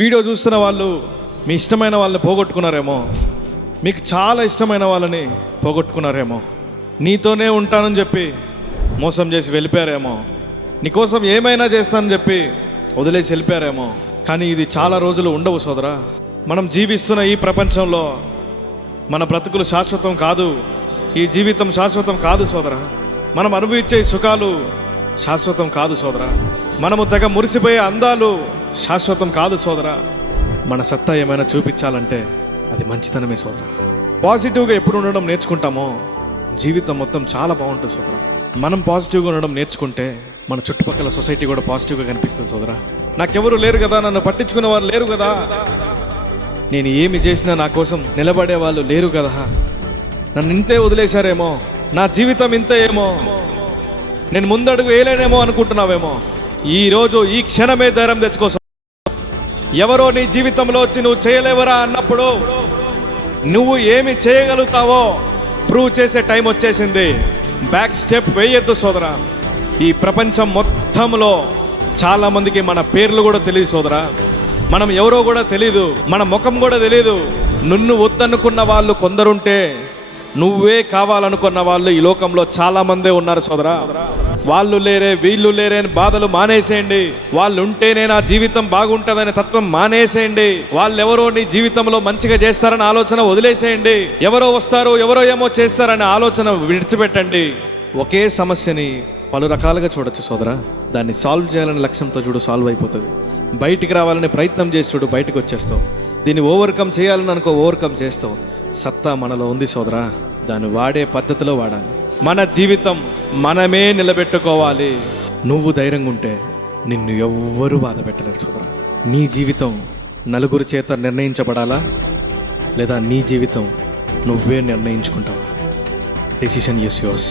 Video చూస్తున్న వాళ్ళు మీ ఇష్టమైన వాళ్ళని పోగొట్టుకున్నారేమో, మీకు చాలా ఇష్టమైన వాళ్ళని పోగొట్టుకున్నారేమో, నీతోనే ఉంటానని చెప్పి మోసం చేసి వెళ్ళిపోయారేమో, నీకోసం ఏమైనా చేస్తానని చెప్పి వదిలేసి వెళ్ళిపోయారేమో. కానీ ఇది చాలా రోజులు ఉండవు సోదరా. మనం జీవిస్తున్న ఈ ప్రపంచంలో మన బ్రతుకులు శాశ్వతం కాదు, ఈ జీవితం శాశ్వతం కాదు సోదరా. మనం అనుభవించే సుఖాలు శాశ్వతం కాదు సోదరా. మనము తెగ మురిసిపోయే అందాలు శాశ్వతం కాదు సోదరా. మన సత్తా ఏమైనా చూపించాలంటే అది మంచితనమే సోదరా. పాజిటివ్గా ఎప్పుడు ఉండడం నేర్చుకుంటామో జీవితం మొత్తం చాలా బాగుంటుంది సోదరా. మనం పాజిటివ్గా ఉండడం నేర్చుకుంటే మన చుట్టుపక్కల సొసైటీ కూడా పాజిటివ్గా కనిపిస్తుంది సోదరా. నాకెవరు లేరు కదా, నన్ను పట్టించుకునే వాళ్ళు లేరు కదా, నేను ఏమి చేసినా నా కోసం నిలబడే వాళ్ళు లేరు కదా, నన్ను ఇంతే వదిలేశారేమో, నా జీవితం ఇంతే ఏమో, నేను ముందడుగు వేయలేనేమో అనుకుంటున్నావేమో. ఈరోజు ఈ క్షణమే ధైర్యం తెచ్చుకో. ఎవరో నీ జీవితంలో వచ్చి నువ్వు చేయలేవరా అన్నప్పుడు నువ్వు ఏమి చేయగలుగుతావో ప్రూవ్ చేసే టైం వచ్చేసింది. బ్యాక్ స్టెప్ వేయొద్దు సోదరా. ఈ ప్రపంచం మొత్తంలో చాలా మందికి మన పేర్లు కూడా తెలియదు సోదరా. మనం ఎవరో కూడా తెలీదు, మన ముఖం కూడా తెలీదు. నిన్ను వద్దనుకున్న వాళ్ళు కొందరుంటే నువ్వే కావాలనుకున్న వాళ్ళు ఈ లోకంలో చాలా మందే ఉన్నారు సోదరా. వాళ్ళు లేరే వీళ్ళు లేరే అని బాధలు మానేసేయండి. వాళ్ళు ఉంటేనే నా జీవితం బాగుంటుందనే తత్వం మానేసేయండి. వాళ్ళెవరో నీ జీవితంలో మంచిగా చేస్తారని ఆలోచన వదిలేసేయండి. ఎవరో వస్తారు, ఎవరో ఏమో చేస్తారనే ఆలోచన విడిచిపెట్టండి. ఒకే సమస్యని పలు రకాలుగా చూడొచ్చు సోదరా. దాన్ని సాల్వ్ చేయాలని లక్ష్యంతో చూడు, సాల్వ్ అయిపోతుంది. బయటికి రావాలని ప్రయత్నం చేసి చూడు, బయటకు వచ్చేస్తావు. దీన్ని ఓవర్కమ్ చేయాలని అనుకో, ఓవర్కమ్ చేస్తావు. సత్తా మనలో ఉంది సోదరా, దాన్ని వాడే పద్ధతిలో వాడాలి. మన జీవితం మనమే నిలబెట్టుకోవాలి. నువ్వు ధైర్యంగా ఉంటే నిన్ను ఎవ్వరూ బాధ పెట్టలేరు సోదరా. నీ జీవితం నలుగురి చేత నిర్ణయించబడాలా, లేదా నీ జీవితం నువ్వే నిర్ణయించుకుంటావా? Decision is yours.